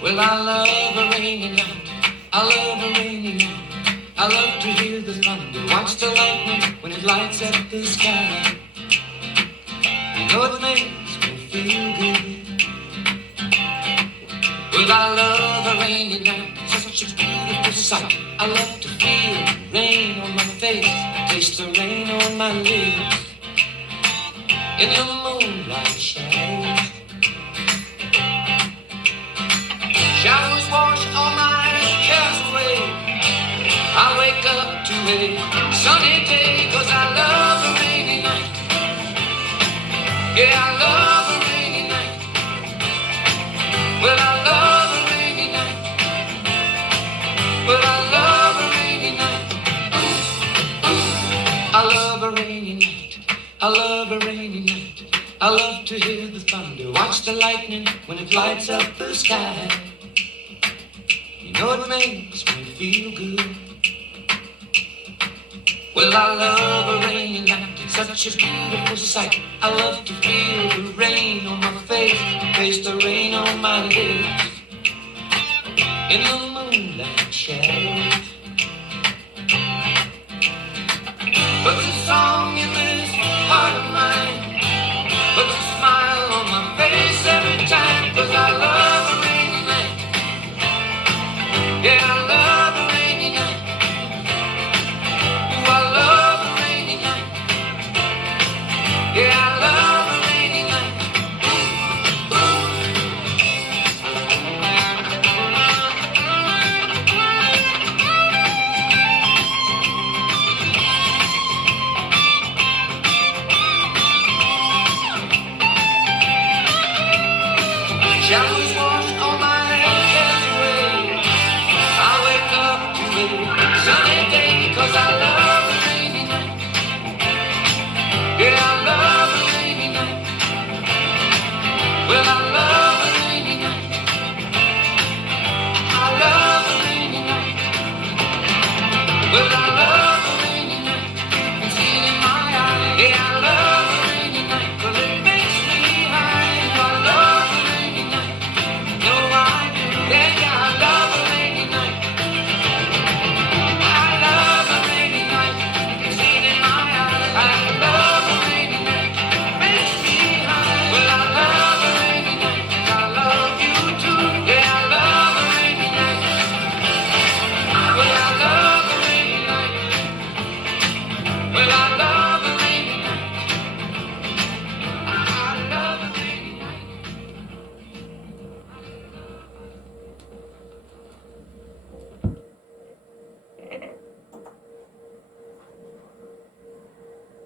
Well, I love a rainy night. I love a rainy night. I love to hear the thunder, watch the lightning when it lights up the sky. You know it makes me feel good. Well, I love a rainy night. It's such a beautiful sight. I love to feel the rain on my face, taste the rain on my lips, in the moonlight shadows. Shadows wash all my cares away. I wake up to a sunny day, 'cause I love a rainy night. Yeah, I love a rainy night. Well, I love a rainy night. Well, I love a rainy night. I love a rainy night. I love a rainy night. I love to hear the thunder, watch the lightning when it lights up the sky. You know it makes me feel good. Well, I love a rainy night. It's such a beautiful sight. I love to feel the rain on my face, taste the rain on my lips, in the moonlight shadows.